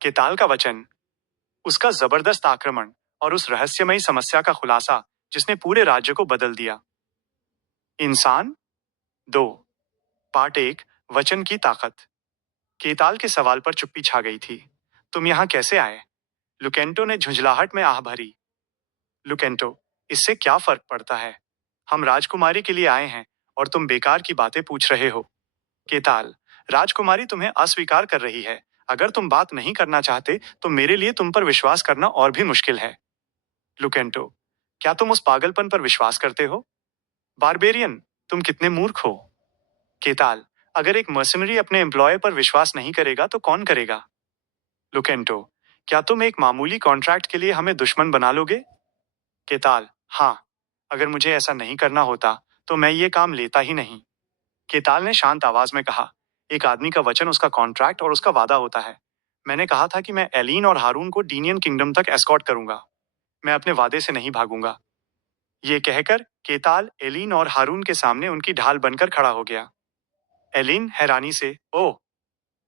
केताल का वचन, उसका जबरदस्त आक्रमण और उस रहस्यमयी समस्या का खुलासा जिसने पूरे राज्य को बदल दिया। इंसान 2, पार्ट 1, वचन की ताकत। केताल के सवाल पर चुप्पी छा गई थी। तुम यहां कैसे आए? लुकेंटो ने झुंझलाहट में आह भरी। लुकेंटो, इससे क्या फर्क पड़ता है? हम राजकुमारी के लिए आए हैं और तुम बेकार की बातें पूछ रहे हो। केताल, राजकुमारी तुम्हें अस्वीकार कर रही है। अगर तुम बात नहीं करना चाहते तो मेरे लिए तुम पर विश्वास करना और भी मुश्किल है। लुकेंटो, क्या तुम उस पागलपन पर विश्वास करते हो? बारबेरियन, तुम कितने मूर्ख हो। केताल, अगर एक मर्सनरी अपने एम्प्लॉय पर विश्वास नहीं करेगा तो कौन करेगा? लुकेंटो, क्या तुम एक मामूली कॉन्ट्रैक्ट के लिए हमें दुश्मन बना लोगे? केताल, हाँ, अगर मुझे ऐसा नहीं करना होता तो मैं ये काम लेता ही नहीं। केताल ने शांत आवाज में कहा, एक आदमी का वचन उसका कॉन्ट्रैक्ट और उसका वादा होता है। मैंने कहा था कि मैं एलीन और हारून को डीनियन किंगडम तक एस्कॉर्ट करूंगा। मैं अपने वादे से नहीं भागूंगा। ये कहकर केताल एलीन और हारून के सामने उनकी ढाल बनकर खड़ा हो गया। एलीन हैरानी से, ओह।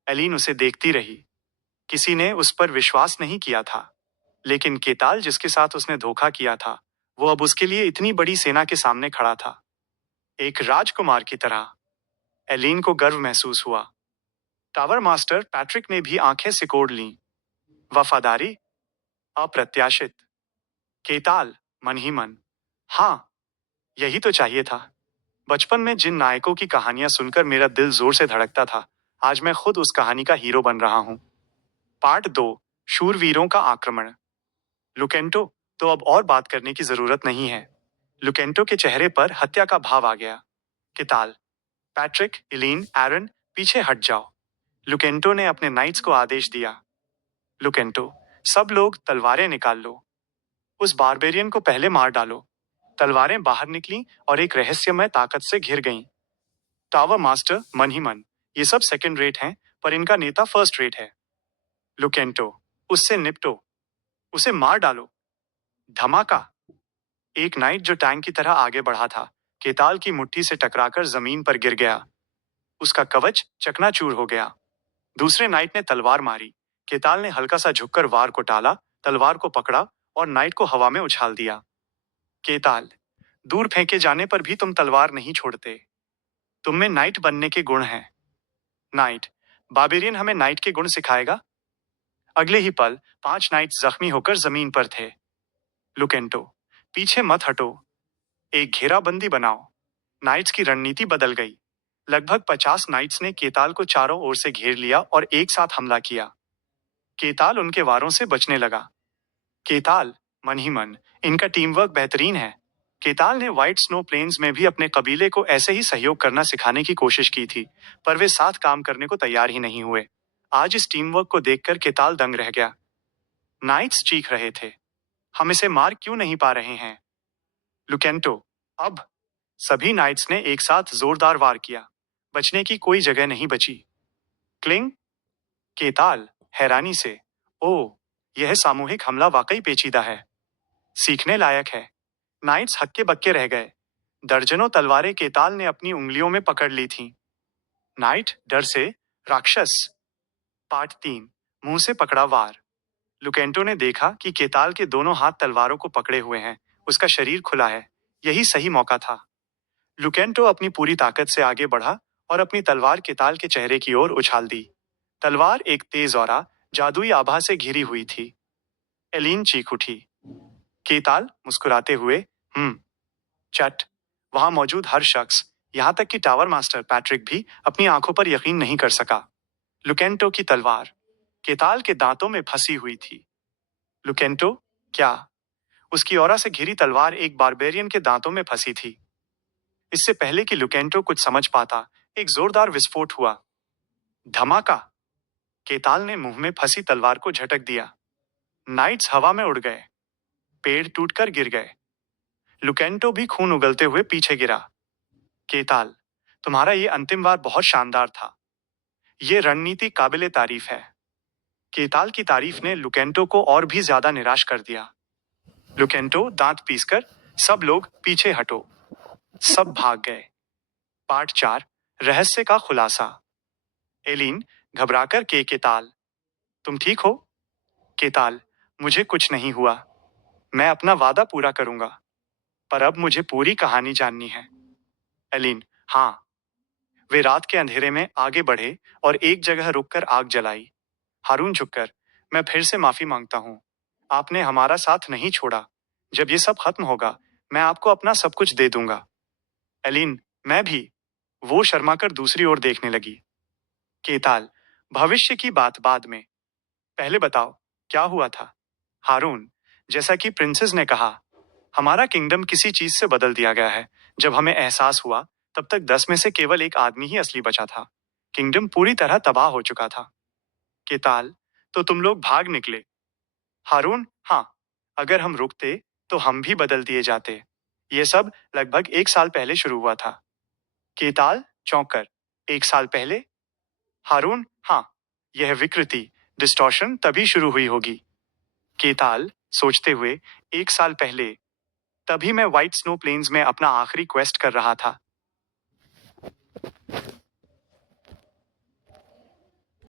एलीन उसे देखती रही। किसी ने उस पर विश्वास नहीं किया था। लेकिन केताल जिसके साथ उसने धोखा किया था, वो अब उसके लिए इतनी बड़ी सेना के सामने खड़ा था। एक राजकुमार की तरह। एलीन को गर्व महसूस हुआ। टावर मास्टर पैट्रिक ने भी आंखें सिकोड़ लीं। वफादारी, अप्रत्याशित। केताल, मन ही मन, हाँ, यही तो चाहिए था। बचपन में जिन नायकों की कहानियां सुनकर मेरा दिल जोर से धड़कता था, आज मैं खुद उस कहानी का हीरो बन रहा हूं। पार्ट 2, शूरवीरों का आक्रमण। लुकेंटो, तो अब और बात करने की जरूरत नहीं है। लुकेंटो के चेहरे पर हत्या का भाव आ गया। केताल, पैट्रिक, इलीन, एरन, पीछे हट जाओ। लुकेंटो ने अपने नाइट्स को आदेश दिया। लुकेंटो, सब लोग तलवारें निकाल लो। उस बारबेरियन को पहले मार डालो। तलवारें बाहर निकली और एक रहस्यमय ताकत से घिर गईं। टावर मास्टर, मन ही मन, ये सब सेकंड रेट हैं, पर इनका नेता फर्स्ट रेट है। लुकेंटो, उससे निपटो। उसे मार डालो। धमाका। एक नाइट जो टैंक की तरह आगे बढ़ा था, केताल की मुट्ठी से टकराकर जमीन पर गिर गया। उसका कवच चकनाचूर हो गया। दूसरे नाइट ने तलवार मारी। केताल ने हल्का सा झुककर वार को टाला, तलवार को पकड़ा और नाइट को हवा में उछाल दिया। केताल, दूर फेंके जाने पर भी तुम तलवार नहीं छोड़ते। तुम में नाइट बनने के गुण हैं। नाइट, बाबेरियन हमें नाइट के गुण सिखाएगा। अगले ही पल 5 नाइट्स जख्मी होकर जमीन पर थे। लुकेंटो, पीछे मत हटो। एक घेराबंदी बनाओ। नाइट्स की रणनीति बदल गई। लगभग 50 नाइट्स ने केताल को चारों ओर से घेर लिया और एक साथ हमला किया। केताल उनके वारों से बचने लगा। केताल, मन ही मन, इनका टीम वर्क बेहतरीन है। केताल ने व्हाइट स्नो प्लेन्स में भी अपने कबीले को ऐसे ही सहयोग करना सिखाने की कोशिश की थी, पर वे साथ काम करने को तैयार ही नहीं हुए। आज इस टीम वर्क को देखकर केताल दंग रह गया। नाइट्स चीख रहे थे, हम इसे मार क्यों नहीं पा रहे हैं? लुकेंटो, अब। सभी नाइट्स ने एक साथ जोरदार वार किया। बचने की कोई जगह नहीं बची। क्लिंग। केताल, हैरानी से, ओह, यह सामूहिक हमला वाकई पेचीदा है। सीखने लायक है। नाइट्स हक्के बक्के रह गए। दर्जनों तलवारें केताल ने अपनी उंगलियों में पकड़ ली थीं। नाइट, डर से, राक्षस। पार्ट 3, मुंह से पकड़ा वार। लुकेंटो ने देखा कि केताल के दोनों हाथ तलवारों को पकड़े हुए हैं। उसका शरीर खुला है। यही सही मौका था। लुकेंटो अपनी पूरी ताकत से आगे बढ़ा और अपनी तलवार केताल के चेहरे की ओर उछाल दी। तलवार एक तेज और जादुई आभा से घिरी हुई थी। एलीन चीख उठी। केताल मुस्कुराते हुए, चट। वहां मौजूद हर शख्स, यहां तक कि टावर मास्टर पैट्रिक भी अपनी आंखों पर यकीन नहीं कर सका। लुकेंटो की तलवार केताल के दांतों में फंसी हुई थी। लुकेंटो, क्या? उसकी औरा से घिरी तलवार एक बारबेरियन के दांतों में फंसी थी। इससे पहले कि लुकेंटो कुछ समझ पाता, एक जोरदार विस्फोट हुआ। धमाका। केताल ने मुंह में फंसी तलवार को झटक दिया। नाइट्स हवा में उड़ गए। पेड़ टूटकर गिर गए। लुकेंटो भी खून उगलते हुए पीछे गिरा। केताल, तुम्हारा ये अंतिम वार बहुत शानदार था। ये रणनीति काबिले तारीफ है। केताल की तारीफ ने लुकेंटो को और भी ज्यादा निराश कर दिया। लुकेंटो दांत पीसकर, सब लोग पीछे हटो। सब भाग गए। पार्ट 4, रहस्य का खुलासा। एलिन, घबराकर केताल, तुम ठीक हो? केताल, मुझे कुछ नहीं हुआ। मैं अपना वादा पूरा करूंगा। पर अब मुझे पूरी कहानी जाननी है। एलिन, हाँ। वे रात के अंधेरे में आगे बढ़े और एक जगह रुककर आग जलाई। हारून झुककर, मैं फिर से माफी मांगता हूँ। आपने हमारा साथ नहीं छोड़ा। जब ये सब खत्म होगा, मैं आपको अपना सब कुछ दे दूंगा। एलिन, मैं भी। वो शर्माकर दूसरी ओर देखने लगी। केताल, भविष्य की बात बाद में। पहले बताओ, क्या हुआ था? हारून, जैसा कि प्रिंसेस ने कहा, हमारा किंगडम किसी चीज से बदल दिया गया है। जब हमें एहसास हुआ, तब तक 10 में से केवल एक आदमी ही असली बचा था। किंगडम पूरी तरह तबाह हो चुका था। केताल, तो तुम लोग भाग निकले? हारून, हाँ। अगर हम रुकते, तो हम भी बदल दिए जाते। ये सब लगभग 1 साल पहले शुरू हुआ था। केताल, चौंक कर, 1 साल पहले? हारून, हाँ। यह विकृति, डिस्टॉर्शन तभी शुरू हुई होगी। केताल, सोचते हुए, 1 साल पहले। तभी मैं व्हाइट स्नो प्लेन्स में अपना आखिरी क्वेस्ट कर रहा था।